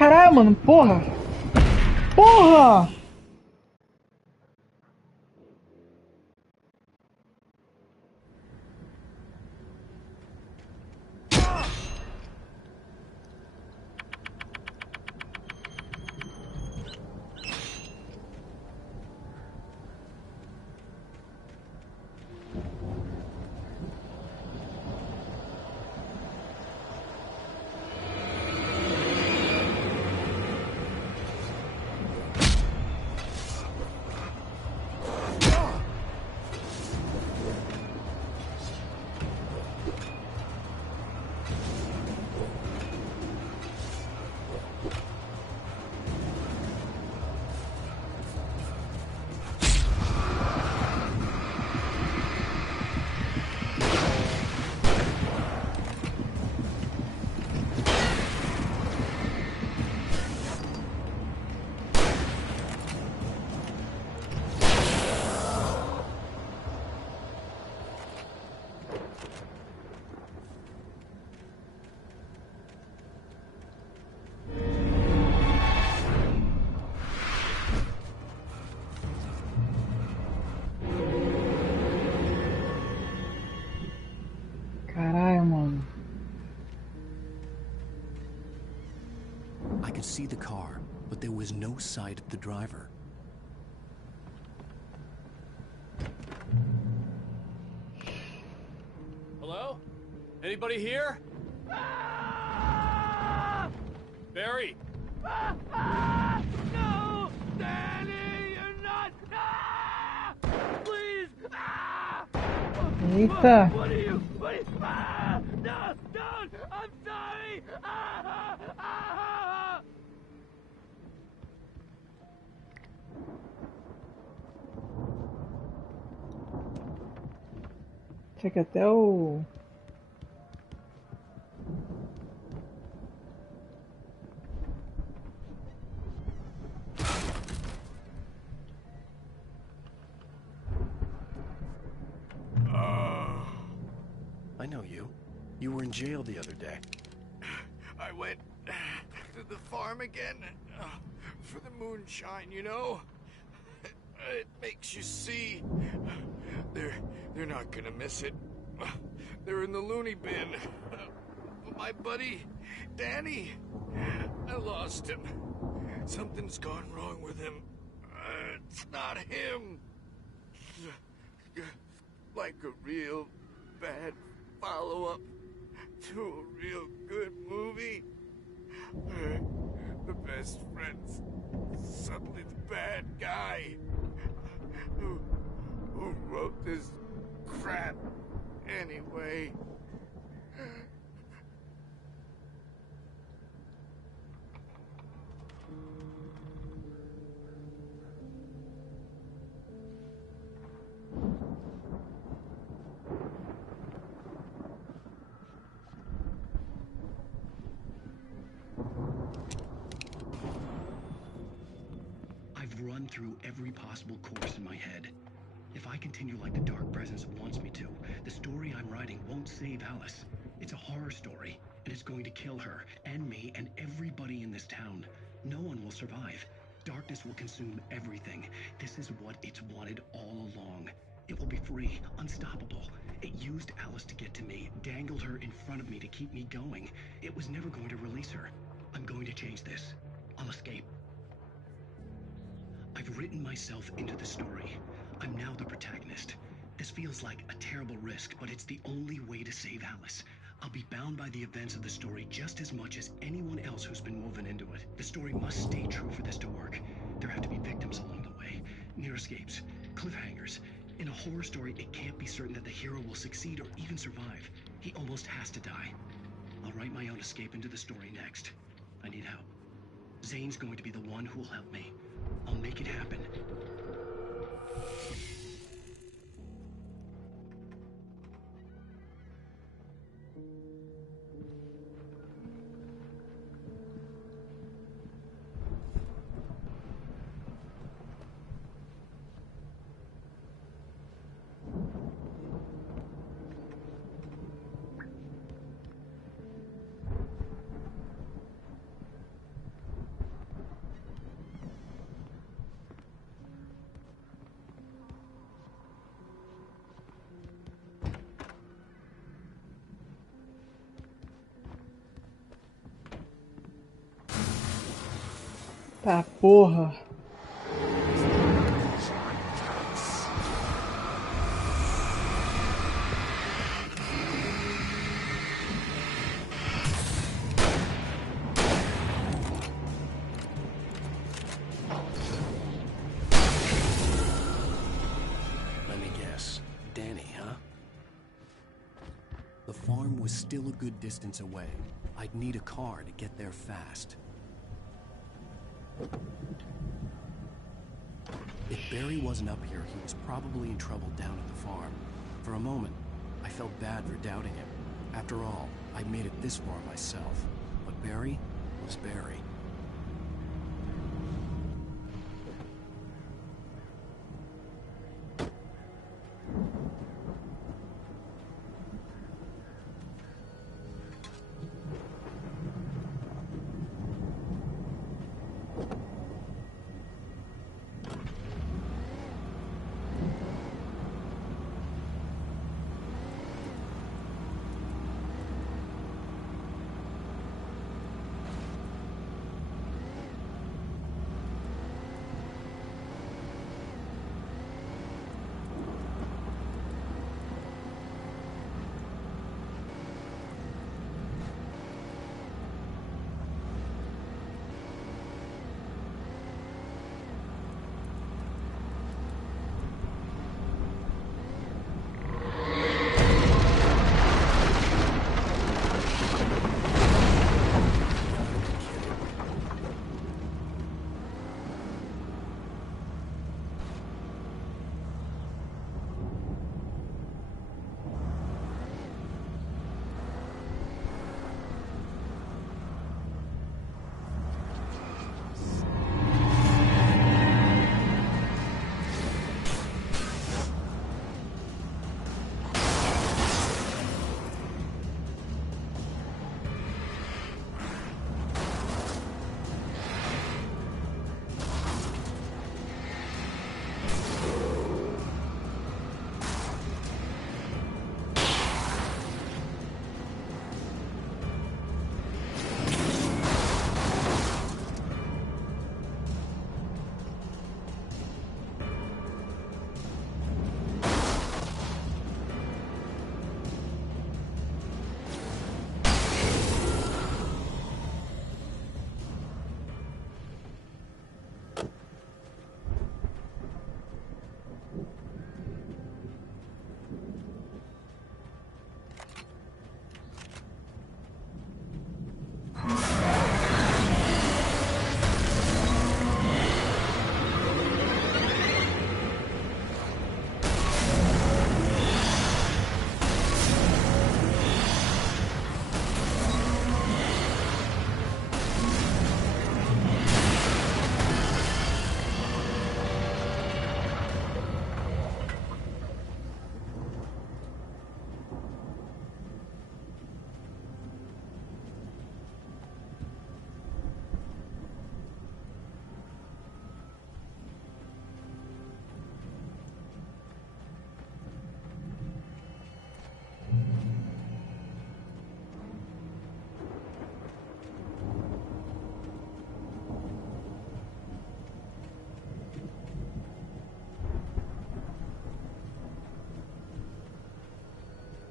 Caralho, mano, porra! Porra! Caralho, mano. I could see the car, but there was no sight of the driver. Anybody here? Barry! No! Danny, you're not! Please! Eita! What are you? No! Don't! I'm sorry! Tinha que até o... I know you. You were in jail the other day. I went to the farm again for the moonshine, you know? It makes you see. They're not gonna miss it. They're in the loony bin. My buddy, Danny, I lost him. Something's gone wrong with him. It's not him. Like a real bad follow-up to a real good movie. The best friend's suddenly the bad guy who wrote this crap anyway. Run through every possible course in my head. If I continue like the Dark Presence wants me to, the story I'm writing won't save Alice. It's a horror story, and it's going to kill her, and me, and everybody in this town. No one will survive. Darkness will consume everything. This is what it's wanted all along. It will be free, unstoppable. It used Alice to get to me, dangled her in front of me to keep me going. It was never going to release her. I'm going to change this. I'll escape. I've written myself into the story. I'm now the protagonist. This feels like a terrible risk, but it's the only way to save Alice. I'll be bound by the events of the story just as much as anyone else who's been woven into it. The story must stay true for this to work. There have to be victims along the way, near escapes, cliffhangers. In a horror story, it can't be certain that the hero will succeed or even survive. He almost has to die. I'll write my own escape into the story next. I need help. Zane's going to be the one who'll help me. I'll make it happen. Tá, porra. Let me guess. Danny, huh? The farm was still a good distance away. I'd need a car to get there fast. If Barry wasn't up here, he was probably in trouble down at the farm. For a moment, I felt bad for doubting him. After all, I'd made it this far myself. But Barry was Barry.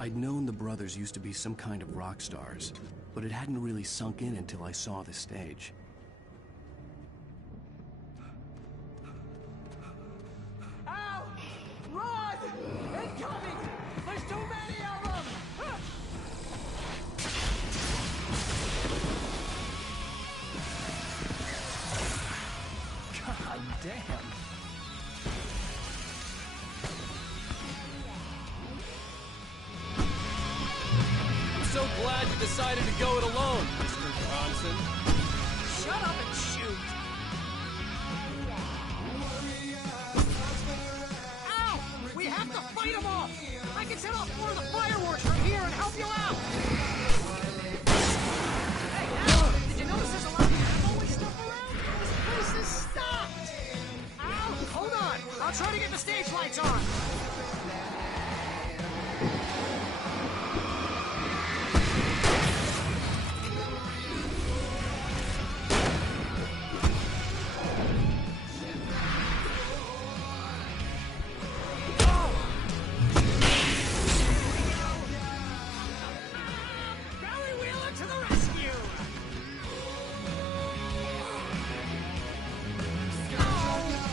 I'd known the brothers used to be some kind of rock stars, but it hadn't really sunk in until I saw the stage. Ow! Run! Incoming! There's too many of them! God damn. I'm so glad you decided to go it alone, Mr. Bronson. Shut up and shoot! Ow! We have to fight them off! I can set off more of the fireworks from here and help you out! Hey, Al, did you notice there's a lot of ammo and stuff around? This place is stocked! Ow! Hold on! I'll try to get the stage lights on! Barry Wheeler to the rescue! Oh,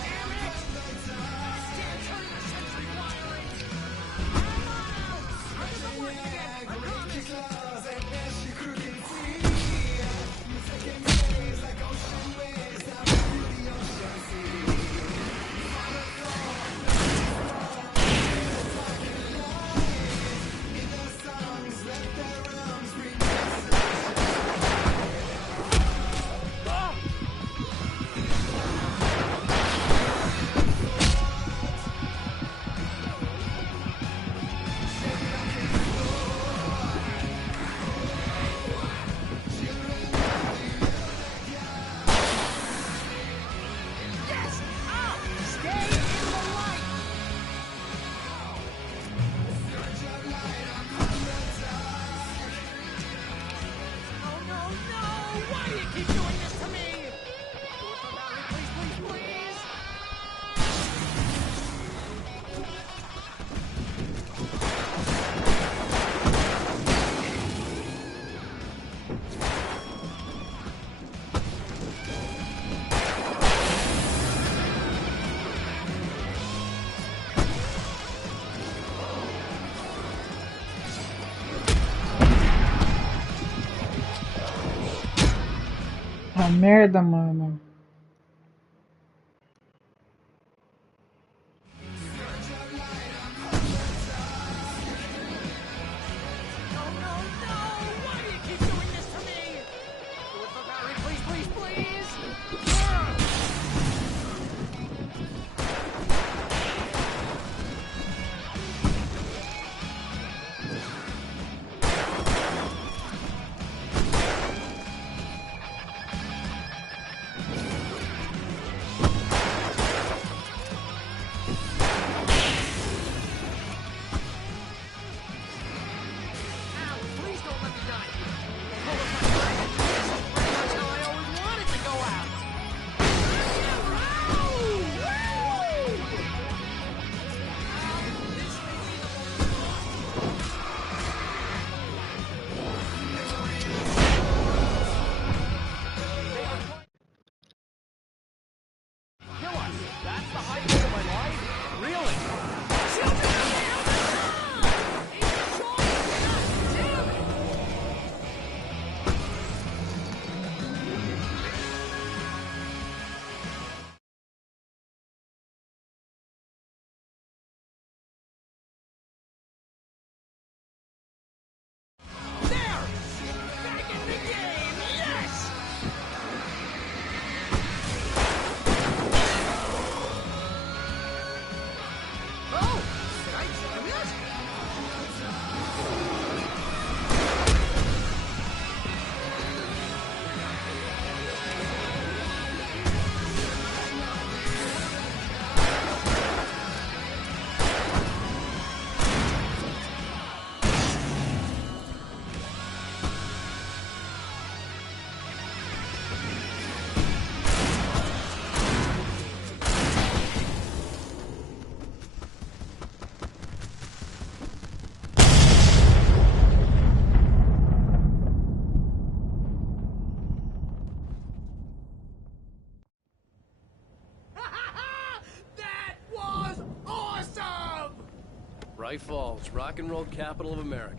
damn it! Can't turn the sentry wiring! I'm out! I'll get the work again, I promise! Yes! Out! Stay in the light! Oh no, no! Why do you keep doing this to me? Do it for Barry, please, please, please! Ah, merda, mano. No, no, no! Why do you keep doing this to me? Do it for Barry, please, please, please! Bright Falls, rock and roll capital of America.